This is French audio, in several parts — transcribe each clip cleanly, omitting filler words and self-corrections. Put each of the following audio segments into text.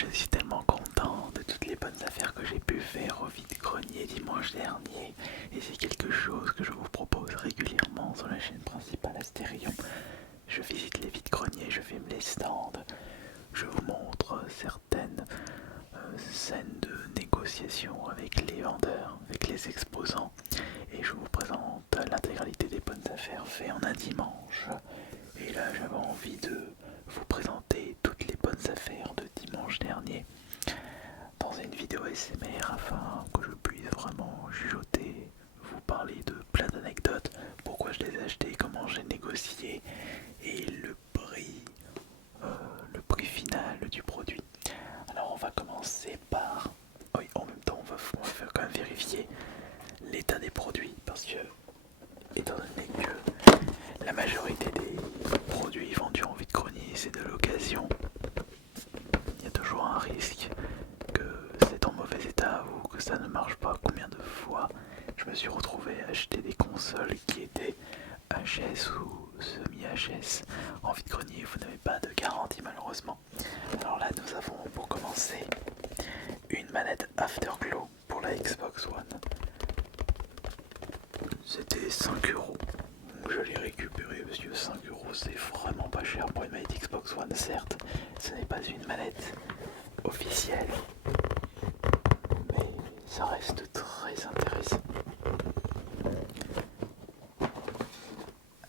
je suis tellement content de toutes les bonnes affaires que j'ai pu faire au vide-grenier dimanche dernier. Et c'est quelque chose que je vous propose régulièrement sur la chaîne principale Astérion. Je visite les vides-greniers, je filme les stands, je vous montre certaines scènes de négociation avec les vendeurs, avec les exposants. Et je vous présente l'intégralité des bonnes affaires faites en un dimanche. Et là, j'avais envie de vous présenter toutes les bonnes affaires de dimanche dernier dans une vidéo SMR afin que je puisse vraiment chuchoter, vous parler de plein d'anecdotes, pourquoi je les ai achetés, comment j'ai négocié et le prix final du produit. Alors on va commencer par... Oui, en même temps on va faire quand même vérifier l'état des produits parce que, étant donné que la majorité des produits vendus en vide-grenier c'est de l'occasion, il y a toujours un risque que c'est en mauvais état ou que ça ne marche pas. Combien de fois je me suis retrouvé à acheter des consoles qui étaient HS ou semi-HS en vide-grenier, vous n'avez pas de garantie malheureusement. Alors là nous avons pour commencer une manette Afterglow pour la Xbox One. C'était 5 euros. Je l'ai récupéré parce que 5 euros c'est vraiment pas cher pour une manette Xbox One. Certes, ce n'est pas une manette officielle, mais ça reste très intéressant.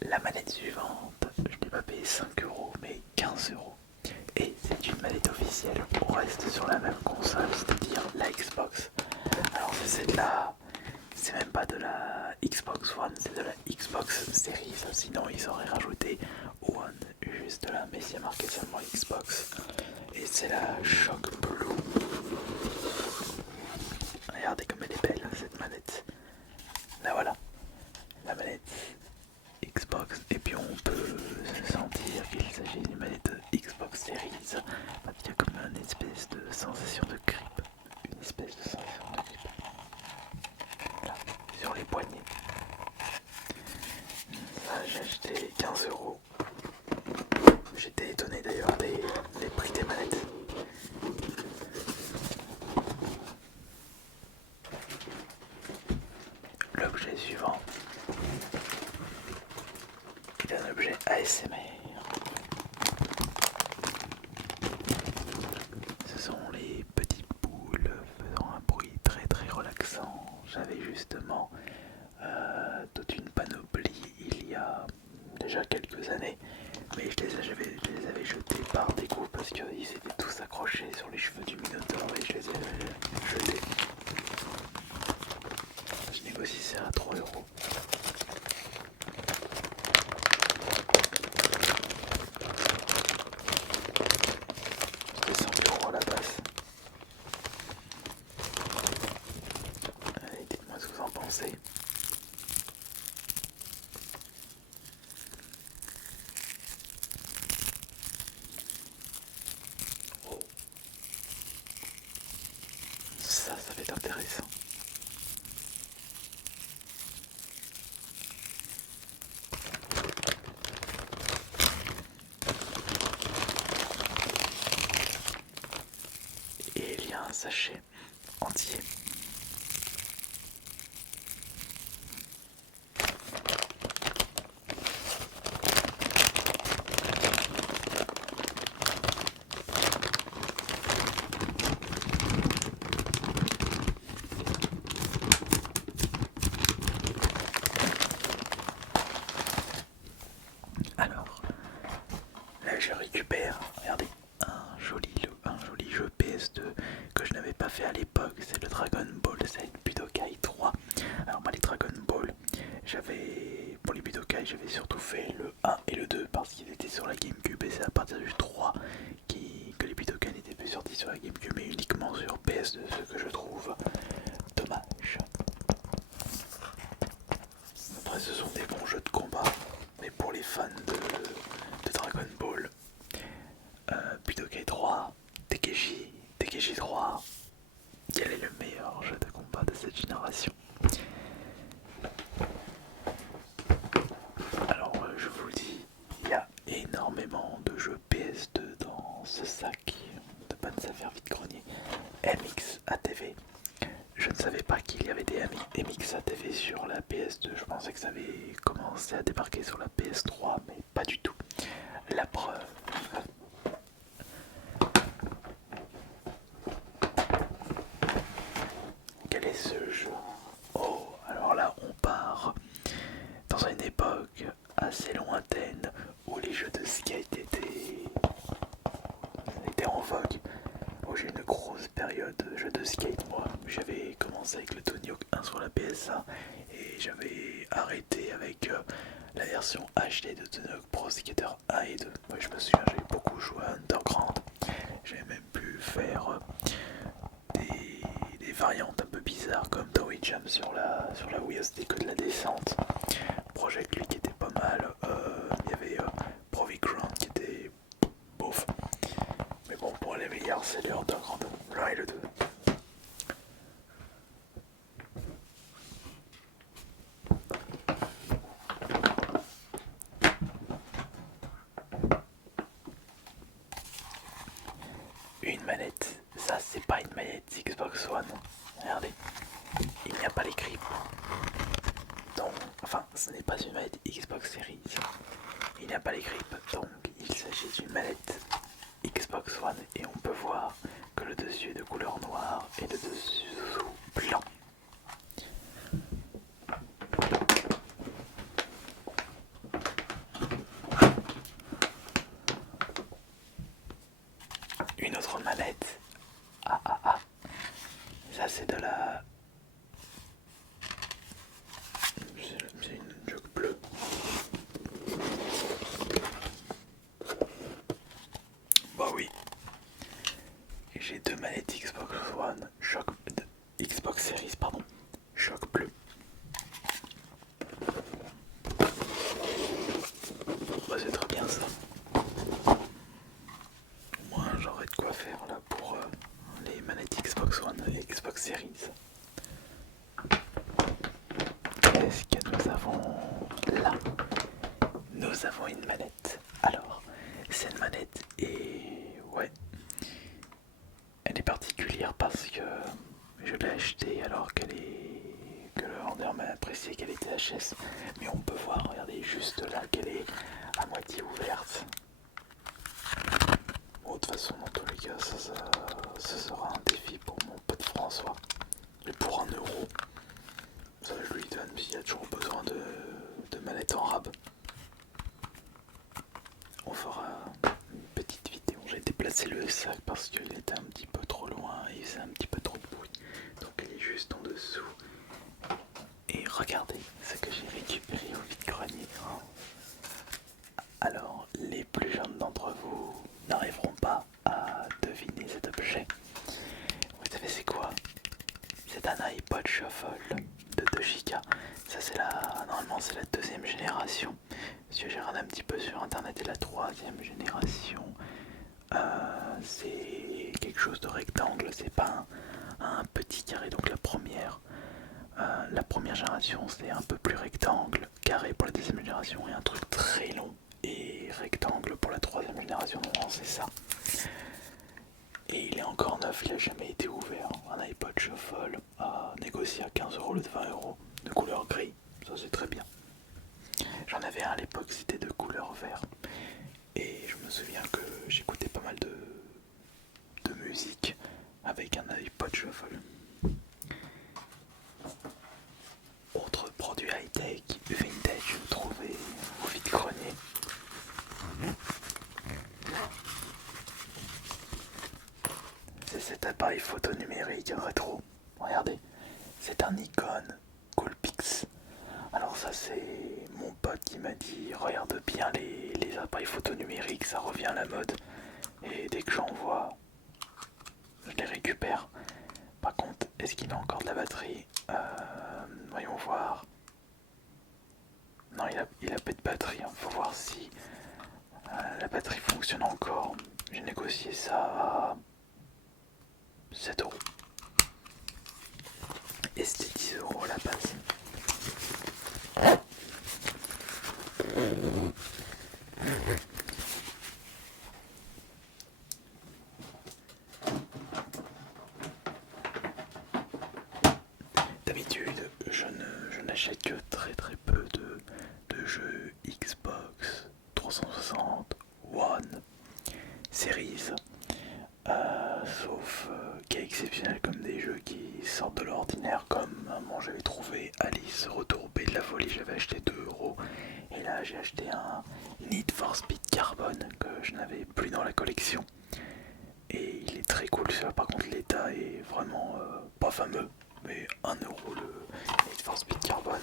La manette suivante, je n'ai pas payé 5 euros mais 15 euros. Et c'est une manette officielle. On reste sur la même console, c'est-à-dire la Xbox. Alors c'est même pas de la Xbox One, c'est de la Xbox Series. Sinon ils auraient rajouté One juste là, mais c'est marqué seulement Xbox. Et c'est la Shock Blue. Regardez comme elle est belle cette manette. Là voilà, la manette Xbox. Et puis on peut sentir qu'il s'agit d'une manette Xbox Series. Il y a comme une espèce de sensation de grip. Une espèce de sensation de grip. Là, sur les poignets. Ça j'ai acheté 15 euros. J'étais étonné d'ailleurs des prix des manettes. L'objet suivant est un objet ASMR. Ce sont les petites boules faisant un bruit très très relaxant. J'avais justement toute une panoplie il y a déjà quelques années, mais je les avais jetés par dégoût parce qu'ils étaient tous accrochés sur les cheveux du Minotaure et je les avais jetés. Je négocie ça à 3 euros. C'était 5 euros à la base. Allez, dites-moi ce que vous en pensez. Oh. Ça va être intéressant. Et il y a un sachet entier. Alors, là je récupère, regardez, un joli jeu PS2 que je n'avais pas fait à l'époque, c'est le Dragon Ball Z Budokai 3. Alors moi les Dragon Ball, pour les Budokai j'avais surtout fait le 1 et le 2 parce qu'ils étaient sur la GameCube et c'est à partir du 3 que les Budokai n'étaient plus sortis sur la GameCube mais uniquement sur PS2, ce que je trouve dommage. Après ce sont des bons jeux de combat, mais pour les fans de Dragon Ball, Budokai 3, Tekeshi 3, quel est le meilleur jeu de combat de cette génération? Alors je vous le dis, il y a énormément de jeux PS2 dans ce sac de bonnes bonnes affaires vide-grenier. MX ATV. Je ne savais pas qu'il y avait des MX ATV sur la PS2. Je pensais que ça avait commencé à débarquer sur la PS3, mais pas du tout. La preuve. Quel est ce jeu? Oh, alors là, on part dans une époque assez lointaine où les jeux de skate étaient en vogue. Oh, j'ai une grosse période de jeux de skate, moi. J'avais commencé avec le Tony Hawk 1 sur la PS1 et j'avais arrêté avec la version HD de Tony Hawk Pro Skater 1 et 2. Ouais, je me souviens, j'avais beaucoup joué à Underground. J'avais même pu faire des variantes un peu bizarres comme Toei Jam sur la Wii, c'était que de la descente. Project lui qui était pas mal. Il y avait Provi Ground qui était bof. Mais bon, pour les meilleurs, c'est le Underground, le 1 et le 2. Une manette, ça c'est pas une manette Xbox One. Regardez, il n'y a pas les grips. Donc, enfin, ce n'est pas une manette Xbox Series. Il n'y a pas les grips, donc il s'agit d'une manette Xbox One et on peut voir que le dessus est de couleur noire et le dessous blanc. Une autre manette. Ça c'est de la... C'est une joke bleue. Bah oui. J'ai deux manettes Xbox One, Xbox Series, pardon, choc bleu. Bah c'est très bien ça. Au moins j'aurais de quoi faire là pour les manettes Xbox One et Xbox Series. Qu'est-ce que nous avons là? Nous avons une manette. Alors, cette manette est... ouais. Elle est particulière parce que je l'ai achetée alors que le vendeur m'a apprécié qu'elle était HS. Mais on peut voir, regardez juste là qu'elle est à moitié ouverte. Bon, de toute façon, dans tous les cas, ça sera un défi pour mon pote François. Et pour 1€, ça je lui donne, s'il y a toujours besoin de manettes en rab. On fera une petite vidéo. J'ai déplacé le sac parce qu'il était un petit peu trop loin et il faisait un petit peu trop de bruit. Donc il est juste en dessous. Et regardez ce que j'ai récupéré au vide-grenier. Alors, les plus jeunes d'entre vous n'arriveront pas à deviner cet objet. Vous savez c'est quoi? C'est un iPod Shuffle de 2 Go. Ça c'est normalement c'est la deuxième génération. Si j'ai regardé un petit peu sur internet, et la troisième génération, c'est quelque chose de rectangle, c'est pas un petit carré. Donc la première génération c'est un peu plus rectangle, carré pour la deuxième génération et un truc très long et rectangle pour la troisième génération. Non, c'est ça. Et il est encore neuf, il a jamais été ouvert. Un iPod Shuffle à négocier à 15€ au lieu de 20€, de couleur gris, ça c'est très bien. J'en avais un à l'époque, c'était de couleur vert. Et je me souviens que j'écoutais pas mal de musique avec un iPod Shuffle. Autre produit high-tech, vintage, trouvé au vide-grenier. C'est cet appareil photo numérique rétro. Regardez, c'est un Nikon Coolpix. Alors ça c'est mon pote qui m'a dit regarde bien les appareils photo numériques, ça revient à la mode. Et dès que j'en vois, je les récupère. Par contre, est-ce qu'il a encore de la batterie? Voyons voir. Non, il a pas de batterie. Faut voir si la batterie fonctionne encore. J'ai négocié ça à 7€. Et c'était 10€ à la base. exceptionnels comme des jeux qui sortent de l'ordinaire, comme j'avais trouvé Alice Retour au Pays de la Folie, j'avais acheté 2 €, et là j'ai acheté un Need for Speed Carbon que je n'avais plus dans la collection, et il est très cool. Par contre l'état est vraiment pas fameux, mais 1 € le Need for Speed Carbon,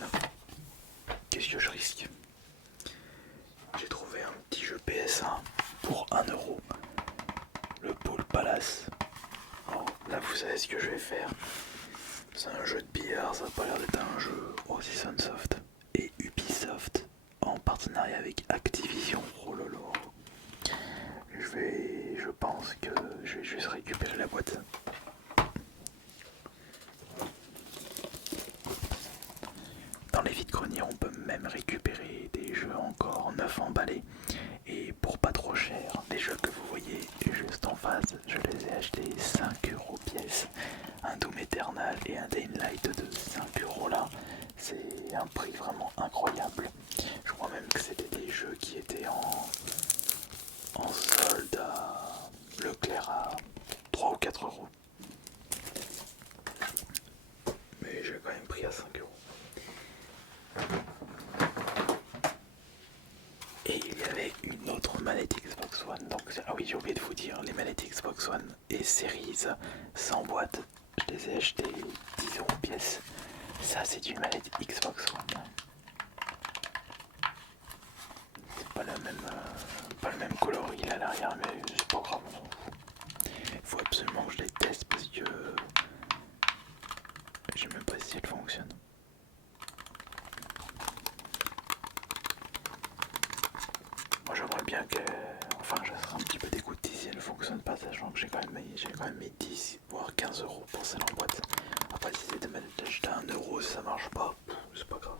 qu'est-ce que je risque? J'ai trouvé un petit jeu PS1 pour 1 €, le Pool Palace. Alors là vous savez ce que je vais faire, c'est un jeu de billard, ça n'a pas l'air d'être un jeu aussi Sunsoft et Ubisoft en partenariat avec Activision. Oh là là, je pense que je vais juste récupérer la boîte. Dans les vides-greniers, on peut même récupérer des jeux encore neufs emballés et pour pas trop cher. Des jeux que vous voyez juste en face, je les ai achetés 5 € pièce. Un Doom Eternal et un Dying Light de 5 € là, c'est un prix vraiment incroyable. Je crois même que c'était des jeux qui étaient en solde à Leclerc à 3 ou 4 €. Mais j'ai quand même pris à 5 €. Et il y avait une autre manette Xbox One. Donc, ah oui, j'ai oublié de vous dire, les manettes Xbox One et Series sans boîte, je les ai achetées 10 € pièce. Ça, c'est une manette Xbox One. C'est pas le même coloris là à l'arrière, mais c'est pas grave, on s'en fout. Il faut absolument que je les teste parce que je sais même pas si elles fonctionnent. Moi j'aimerais bien que... Enfin je serais un petit peu dégoûté si elle ne fonctionne pas, sachant que j'ai quand même mis 10 voire 15 € pour celle en boîte. Après si c'est des manettes d'acheter 1 € si ça marche pas, c'est pas grave.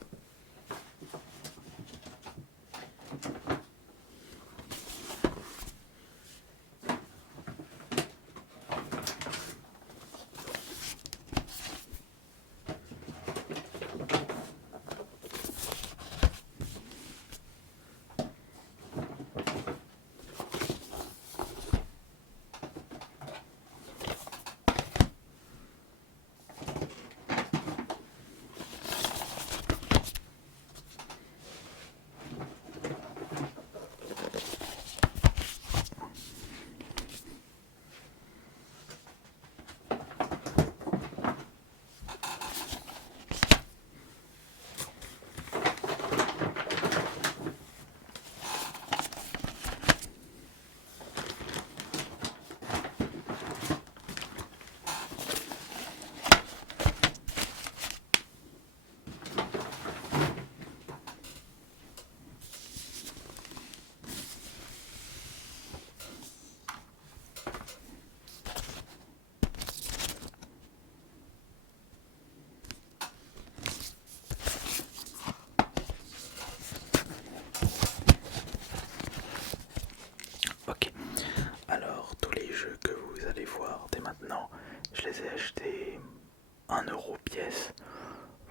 Ok, alors tous les jeux que vous allez voir dès maintenant, je les ai achetés 1 € pièce,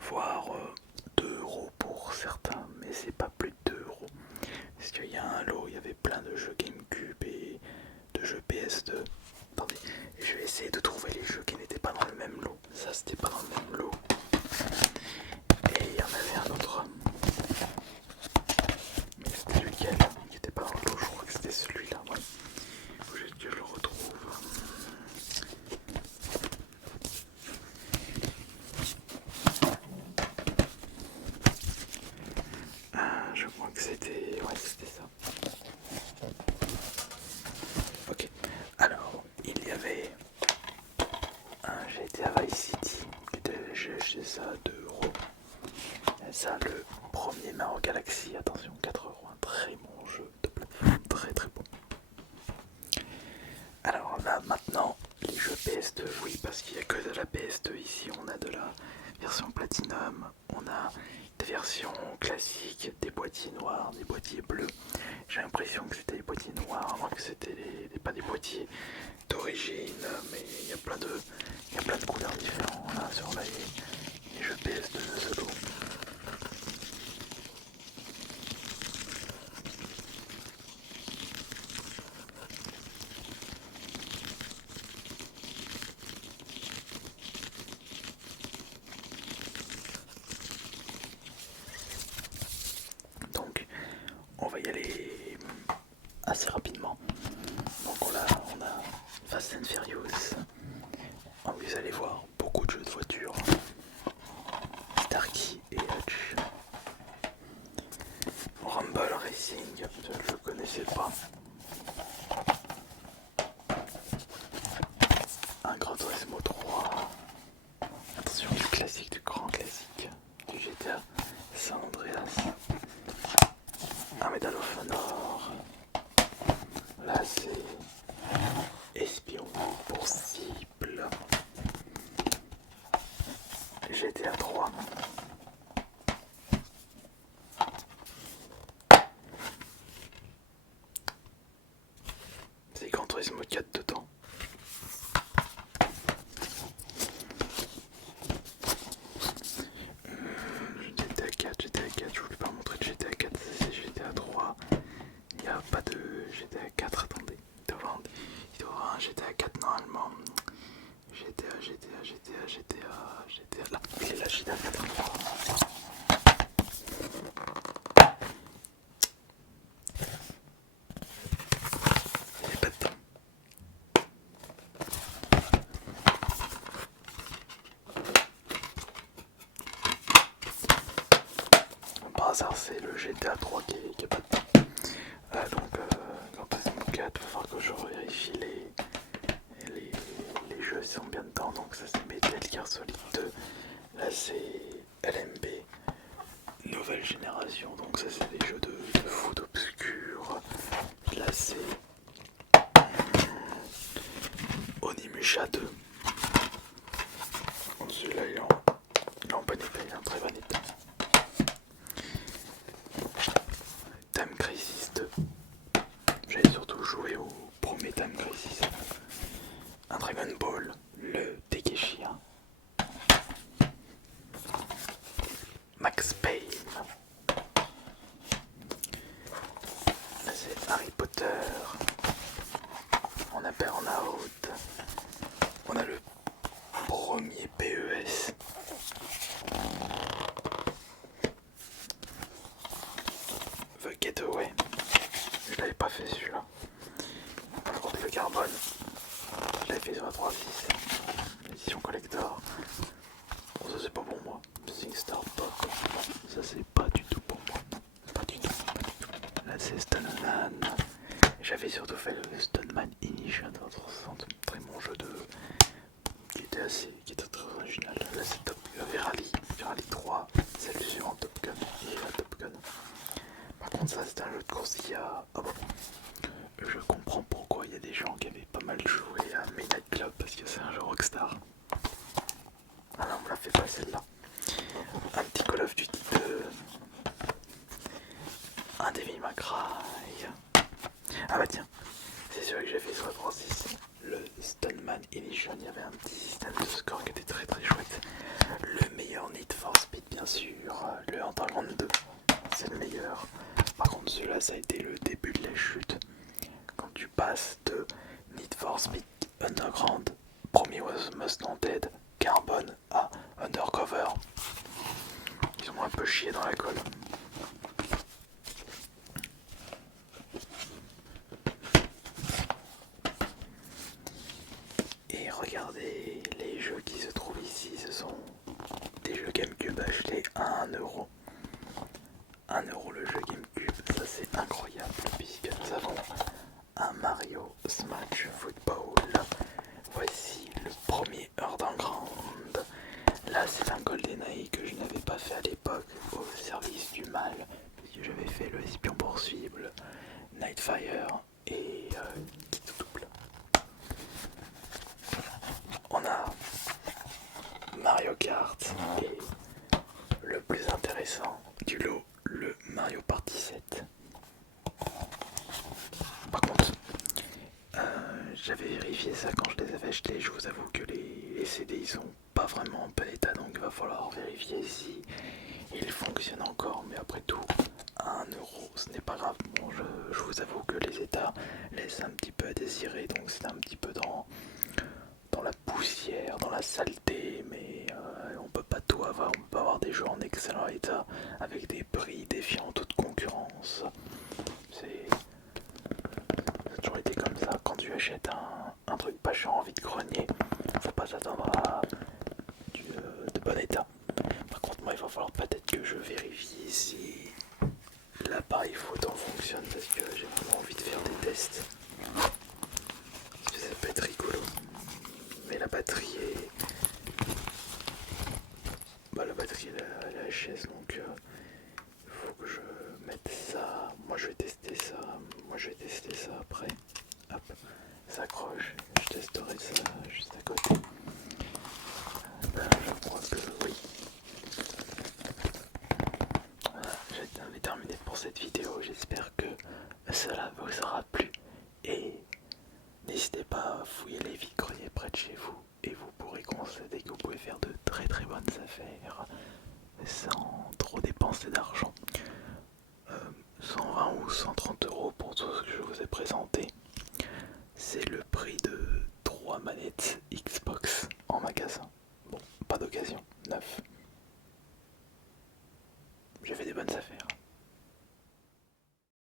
voire 2 € pour certains, mais c'est pas plus de 2 €. Parce qu'il y a un lot, il y avait plein de jeux GameCube et de jeux PS2. Attendez, je vais essayer de trouver les jeux qui n'étaient pas dans le même lot. Ça, c'était pas dans le même lot. Et il y en avait un autre. Mais c'était lequel qui n'était pas dans le lot? Je crois que c'était celui-là, ouais. Faut juste que je le retrouve. Ah, je crois que c'était... Ouais, c'était ça. Ok, alors, il y avait un GTA Vice City, j'ai acheté ça à 2 €. Et ça, le premier Mario Galaxy, attention, 4 €, un très bon jeu de plateforme, très très bon. Alors là, maintenant, les jeux PS2, oui, parce qu'il n'y a que de la PS2 ici, on a de la version Platinum, on a des versions classiques, des boîtiers noirs, des boîtiers bleus. J'ai l'impression que c'était les boîtiers noirs, alors que c'était pas des boîtiers d'origine, mais il y a plein de couleurs différentes là sur les jeux PS2 de ce lot. Plus. En plus, vous allez voir beaucoup de jeux de voiture. Starkey et Hutch. Rumble Racing, je ne connaissais pas. Un Gran Turismo 3. Attention, du classique, du grand classique du GTA San Andreas. Un Medal of Honor. Là, c'est Espion pour cible. GTA 3. C'est Gran Turismo 4 dedans. GTA 4, GTA 4, je voulais pas montrer de GTA 4, c'est GTA 3. Il n'y a pas de GTA 4, attendez. Il doit y avoir un GTA 4 normalement. GTA, là, il est là, GTA 4. Il est pas dedans. Par hasard, c'est le GTA 3 qui est pas dedans. Quand Turismo 4, il va falloir que je vérifie les jeux sont bien dedans. Donc ça c'est Metal Gear Solid 2. Là c'est LMB nouvelle génération. Donc ça c'est des jeux de foot obscur. Là c'est Onimusha 2. Celui-là il est en bon état, il est en très bon état. Time Crisis 2. J'ai surtout joué au premier Time Crisis. Un Dragon Ball, le Tekeshia. Max Payne. Là c'est Harry Potter. On a Burnout. On a le premier PES. The Getaway. Je l'avais pas fait celui-là. Le Carbone. Je l'avais fait sur la 3.6. L'édition collector. Bon, ça c'est pas pour moi. SingStar Pop. Ça c'est pas du tout pour moi. Pas du tout. Là c'est Stoneman. J'avais surtout fait le Stoneman Ignition dans 360. Très bon jeu qui était très original. Là c'est Virali 3. C'est le suivant Top Gun. Et la Top Gun. Par contre ça c'est un jeu de course qui a... Oh bon. Je comprends pourquoi il y a des gens qui avaient pas mal joué à Midnight Club parce que c'est un jeu Rockstar. Ah non, on me l'a fait pas celle-là. Un petit Call of Duty 2. Un Devil May Cry. Ah bah tiens, c'est celui que j'ai fait sur la 3.6. Le Stoneman Ignition, il y avait un petit système de score qui était très très chouette. Le meilleur Need for Speed bien sûr. Le Underground 2, c'est le meilleur. Par contre celui-là ça a été le début de la chute. Quand tu passes de Need for Speed Underground, premier was Most Wanted, Carbone à Undercover, ils ont un peu chié dans la colle. Et regardez les jeux qui se trouvent ici, ce sont des jeux GameCube achetés à 1€. 1€ le jeu GameCube, ça c'est incroyable puisque nous avons un Mario Smash Football. Voici le premier Underground. Là c'est un GoldenEye que je n'avais pas fait à l'époque au service du mal puisque j'avais fait le espion poursuible, Nightfire et Kit Double. On a Mario Kart et le plus intéressant du lot, le Mario Party 7. Par contre, j'avais vérifié ça quand je les avais achetés. Je vous avoue que les CD ils sont pas vraiment en bon état, donc il va falloir vérifier si ils fonctionnent encore. Mais après tout, à 1€, ce n'est pas grave. Bon, je vous avoue que les états laissent un petit peu à désirer, donc c'est un petit peu dans la poussière, dans la saleté, mais on peut pas tout avoir. On peut avoir des jeux en excellent état avec des prix défiant toute concurrence. Ça a toujours été comme ça. Quand tu achètes un un truc pas chiant en vide-grenier, faut pas s'attendre à de bon état. Par contre, moi, il va falloir peut-être que je vérifie si l'appareil photo fonctionne parce que j'ai vraiment envie de faire des tests. Parce que ça peut être rigolo. Mais la batterie est. Bah, la batterie elle est HS donc il faut que je mette ça. Moi, je vais tester ça. Moi, je vais tester ça après. Hop, ça accroche. Je testerai ça juste à côté. Je crois que oui. Voilà, j'ai terminé pour cette vidéo. J'espère que cela vous aura plu. Et n'hésitez pas à fouiller les vides-greniers près de chez vous. Et vous pourrez constater que vous pouvez faire de très très bonnes affaires sans trop dépenser d'argent. 120 ou 130 € pour tout ce que je vous ai présenté. C'est le prix